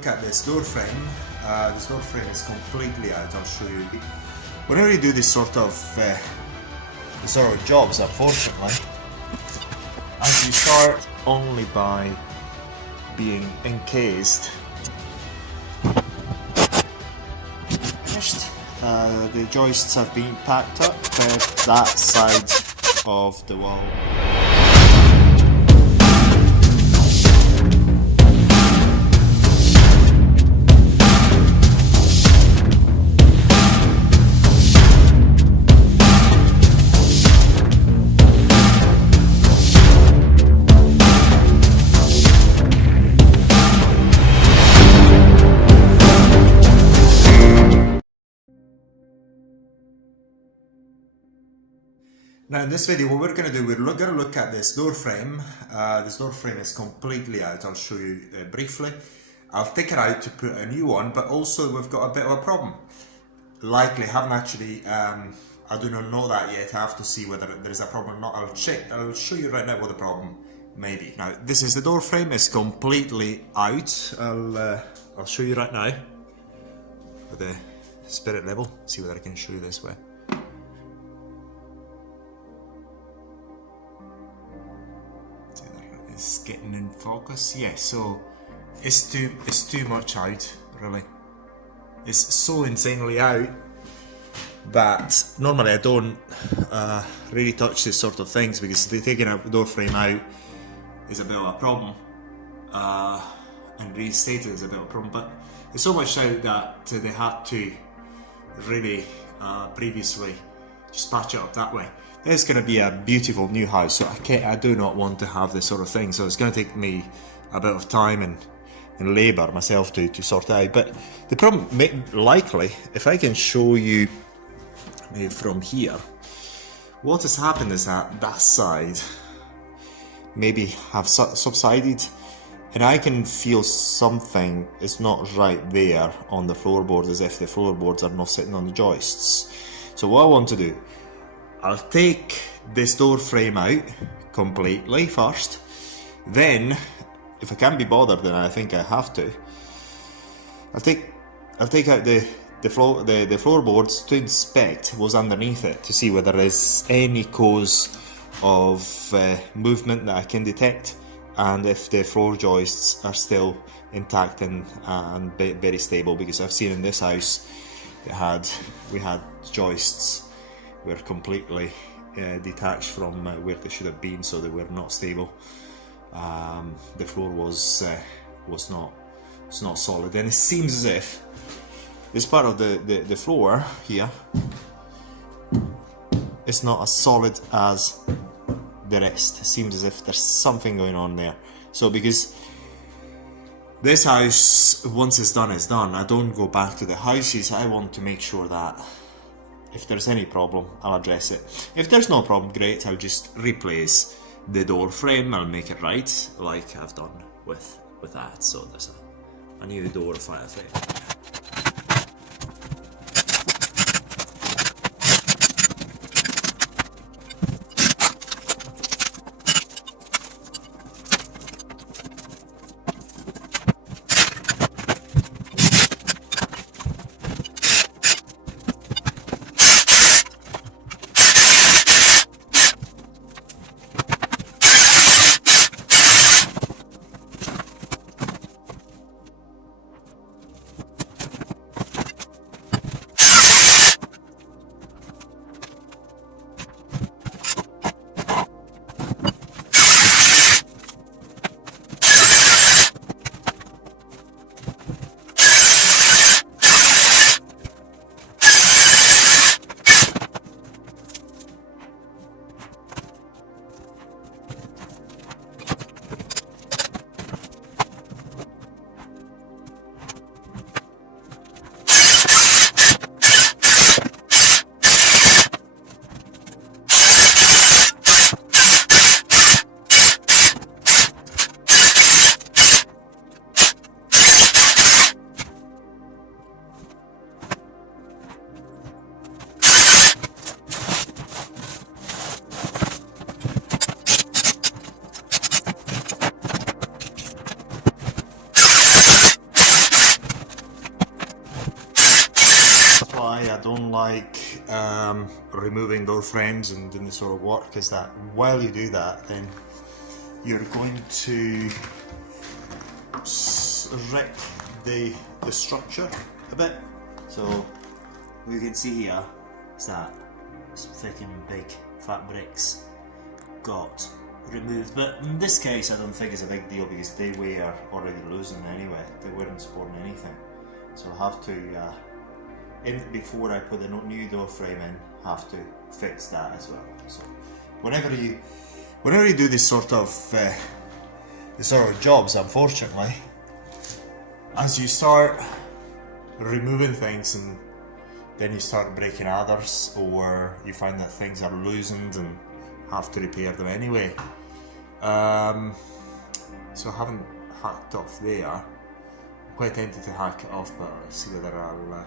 Look at this door frame. This door frame is completely out. I'll show you. Whenever you do this sort of jobs, unfortunately, and you start only by being encased. Finished. The joists have been packed up to that side of the wall. Now in this video what we're going to do, we're going to look at this door frame. This door frame is completely out. I'll show you briefly. I'll take it out to put a new one, but also we've got a bit of a problem. Likely, haven't actually, I do not know that yet. I have to see whether there is a problem or not. I'll check. I'll show you right now what the problem may be. Now this is the door frame. It's completely out. I'll show you right now with the spirit level. See whether I can show you this way. It's getting in focus. Yeah, so it's too much out, really. It's so insanely out that normally I don't really touch this sort of things, because taking a door frame out is a bit of a problem, and reinstating is a bit of a problem. But it's so much out that they had to really previously just patch it up that way. It's going to be a beautiful new house, so I do not want to have this sort of thing, so it's going to take me a bit of time and labour myself to sort out. But the problem, likely, if I can show you maybe from here, what has happened is that side maybe have subsided, and I can feel something is not right there on the floorboards, as if the floorboards are not sitting on the joists. So what I want to do, I'll take this door frame out completely first, then if I can't be bothered, then I think I have to, I'll take out the floorboards to inspect what's underneath it, to see whether there's any cause of movement that I can detect, and if the floor joists are still intact and very stable. Because I've seen in this house we had joists were completely detached from where they should have been, so they were not stable. The floor was not solid, and it seems as if this part of the floor here is not as solid as the rest. It seems as if there's something going on there. So because this house, once it's done, it's done. I don't go back to the houses. I want to make sure that if there's any problem, I'll address it. If there's no problem, great, I'll just replace the door frame. I'll make it right, like I've done with that. So there's a new door frame. why I don't like removing door frames and doing this sort of work is that while you do that, then you're going to wreck the structure a bit. So what you can see here is that this freaking big fat bricks got removed, but in this case I don't think it's a big deal because they were already losing anyway, they weren't supporting anything. So I'll have to, before I put the new door frame in, have to fix that as well. So whenever you do this sort of jobs, unfortunately, as you start removing things and then you start breaking others, or you find that things are loosened and have to repair them anyway. So I haven't hacked off there. I'm quite tempted to hack it off, but I'll see whether I'll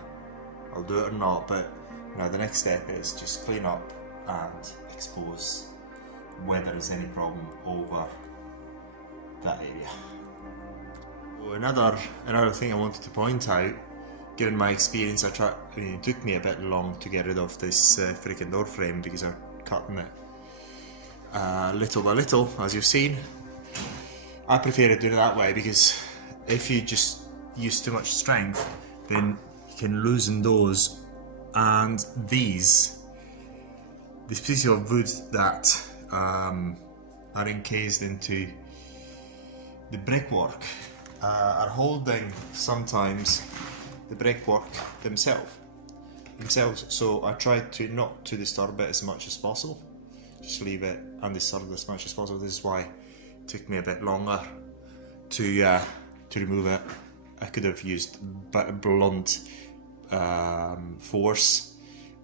do it or not. But now the next step is just clean up and expose whether there's any problem over that area. Another thing I wanted to point out, given my experience, it took me a bit long to get rid of this freaking door frame because I'm cutting it little by little, as you've seen. I prefer to do it that way because if you just use too much strength, then you can loosen those, and this piece of wood that are encased into the brickwork are holding sometimes the brickwork themselves. So I try to not to disturb it as much as possible. Just leave it undisturbed as much as possible. This is why it took me a bit longer to remove it. I could have used blunt force,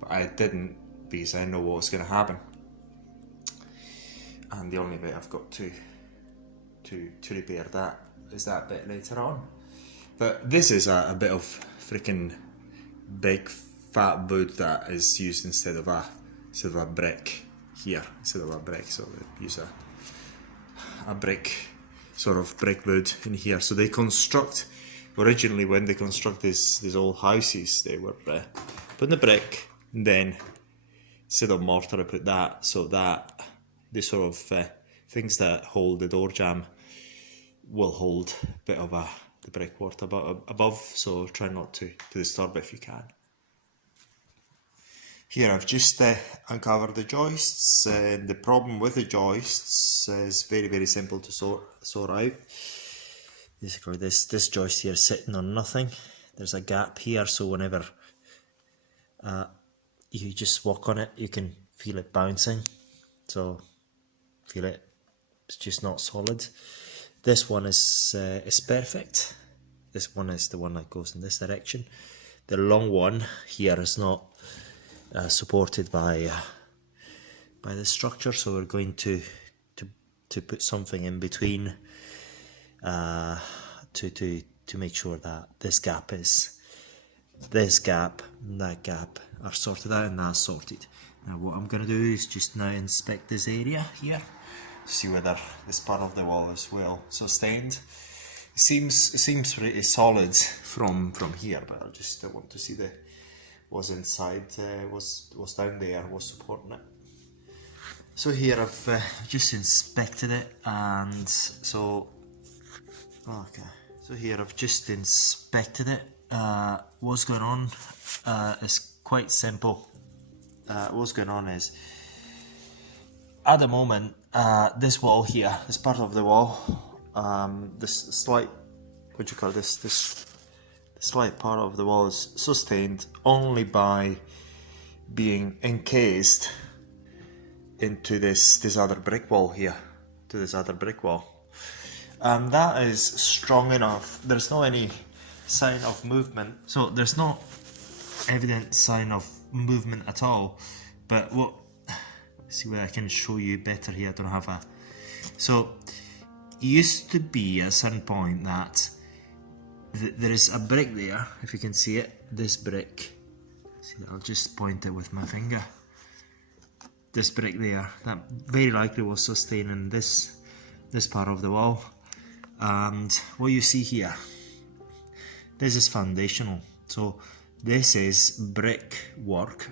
but I didn't because I know what was going to happen. And the only bit I've got to repair that is that bit later on. But this is a bit of freaking big fat wood that is used instead of a brick here, instead of a brick. So they use a brick, sort of brick wood in here. So they construct, originally when they construct these old houses, they were putting the brick, and then instead of mortar I put that, so that the sort of things that hold the door jamb will hold a bit of the brickwork above, so try not to disturb it if you can. Here I've just uncovered the joists. The problem with the joists is very simple to sort out. Basically this joist here is sitting on nothing. There's a gap here, so whenever you just walk on it, you can feel it bouncing. So feel it, it's just not solid. This one is perfect. This one is the one that goes in this direction. The long one here is not supported by the structure, so we're going to put something in between to make sure that this gap and that gap are sorted out, and that's sorted. Now what I'm going to do is just now inspect this area here, see whether this part of the wall is well sustained. It seems pretty solid from here, but I just want to see was inside, was down there, was supporting it. So here I've just inspected it, and so here I've just inspected it. What's going on is quite simple. What's going on is, at the moment, this wall here, this part of the wall, this slight, this slight part of the wall is sustained only by being encased into this other brick wall here, to this other brick wall. And that is strong enough. There's no any sign of movement, so there's no evident sign of movement at all. But see where I can show you better here. I don't have a, so it used to be at a certain point that there is a brick there, if you can see it, this brick, see, I'll just point it with my finger, this brick there, that very likely was sustaining this part of the wall. And what you see here, this is foundational, so This is brick work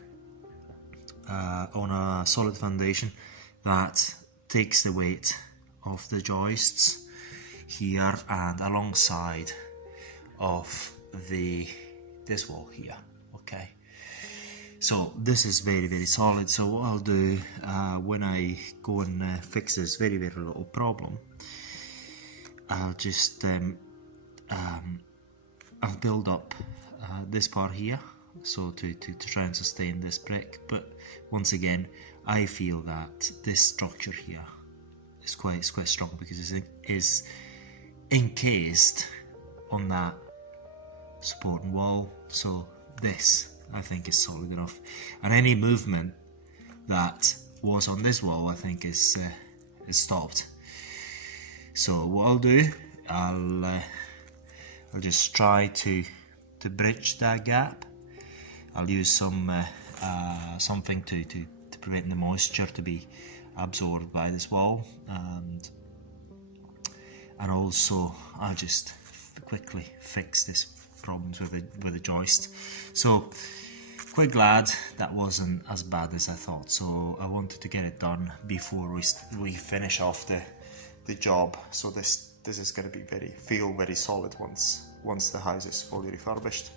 on a solid foundation that takes the weight of the joists here and alongside of this wall here. Okay, so this is very solid. So what I'll do when I go and fix this very little problem, I'll just I'll build up this part here, so to try and sustain this brick. But once again, I feel that this structure here is quite strong because it is encased on that supporting wall. So this, I think, is solid enough, and any movement that was on this wall, I think, is stopped. So what I'll do, I'll just try to bridge that gap. I'll use some something to prevent the moisture to be absorbed by this wall, and also I'll just quickly fix this problems with the joist. So quite glad that wasn't as bad as I thought. So I wanted to get it done before we finish off the job. So this is going to be feel very solid once the house is fully refurbished.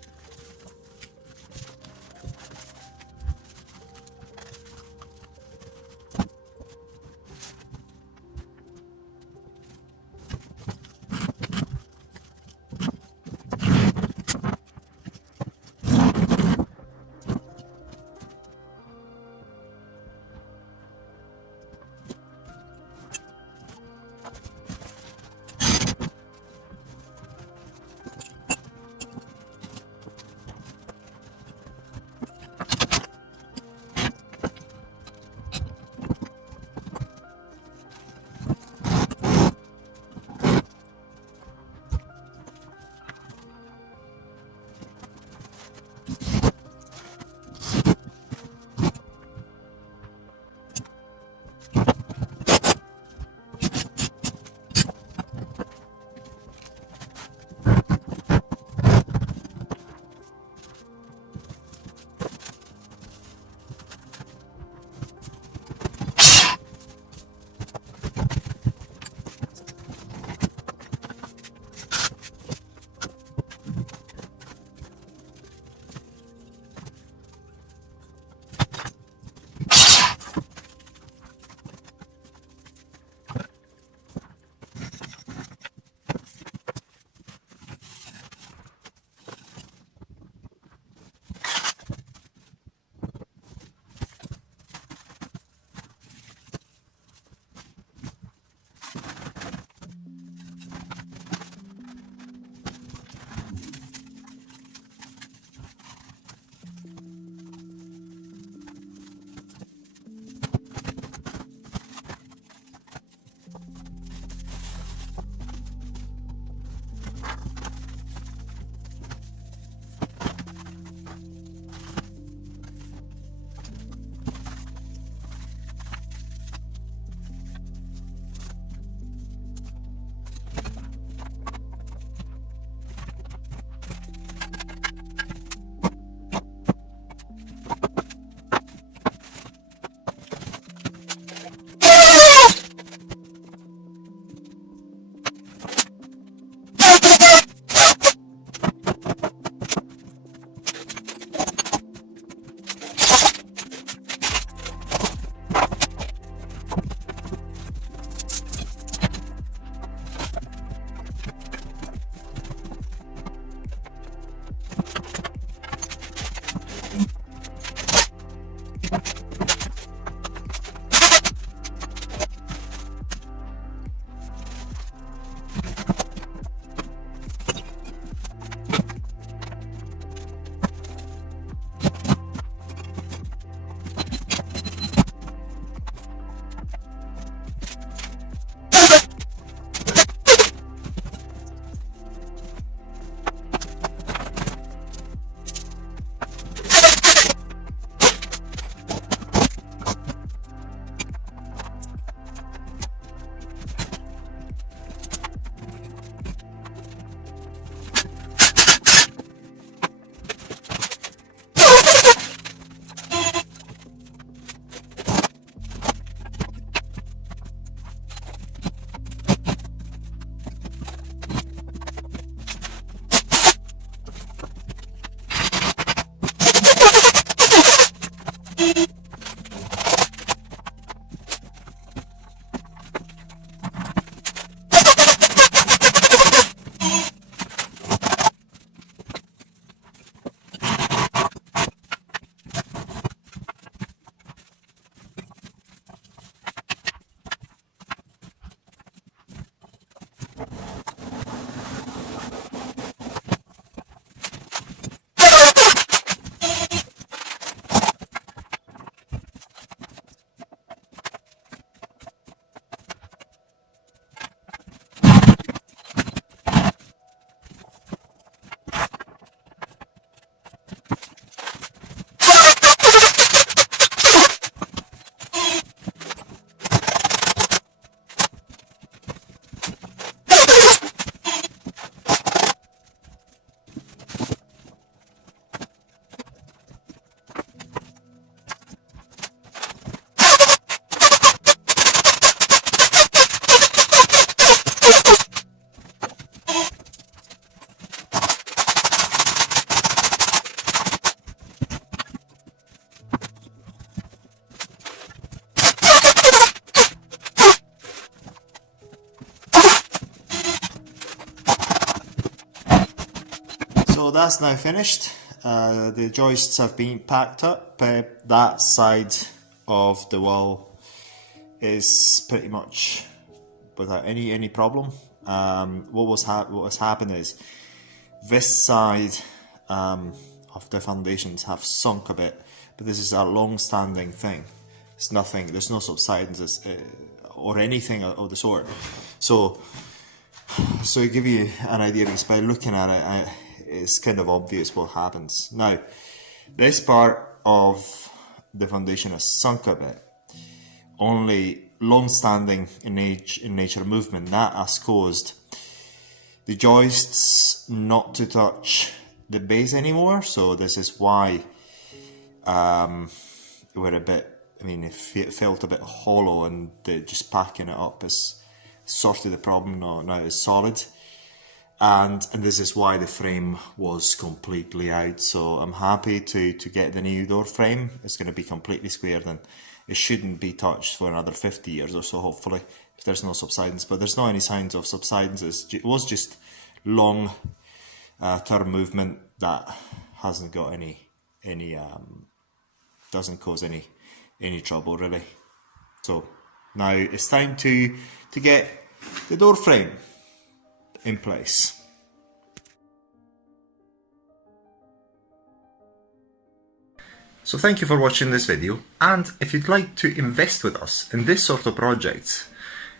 So that's now finished. The joists have been packed up. That side of the wall is pretty much without any problem. What has happened is this side of the foundations have sunk a bit, but this is a long-standing thing. It's nothing. There's no subsidence or anything of the sort. So to give you an idea, just by looking at it, it's kind of obvious what happens. Now, this part of the foundation has sunk a bit. Only long-standing in nature movement that has caused the joists not to touch the base anymore. So this is why we're a bit. I mean, it felt a bit hollow, and just packing it up is sorted the problem. Now it's solid. And this is why the frame was completely out. So I'm happy to get the new door frame. It's going to be completely squared, and it shouldn't be touched for another 50 years or so, hopefully, if there's no subsidence. But there's not any signs of subsidence. It was just long term movement that hasn't got any doesn't cause any trouble really. So now it's time to get the door frame in place. So thank you for watching this video, and if you'd like to invest with us in this sort of projects,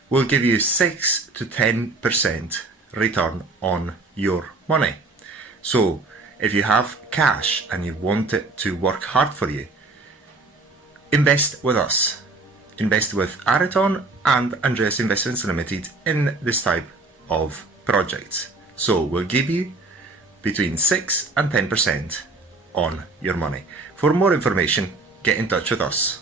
we'll give you 6 to 10% return on your money. So if you have cash and you want it to work hard for you, invest with us. Invest with Areton and Andreas Investments Limited in this type of projects. So we'll give you between 6 and 10% on your money. For more information, get in touch with us.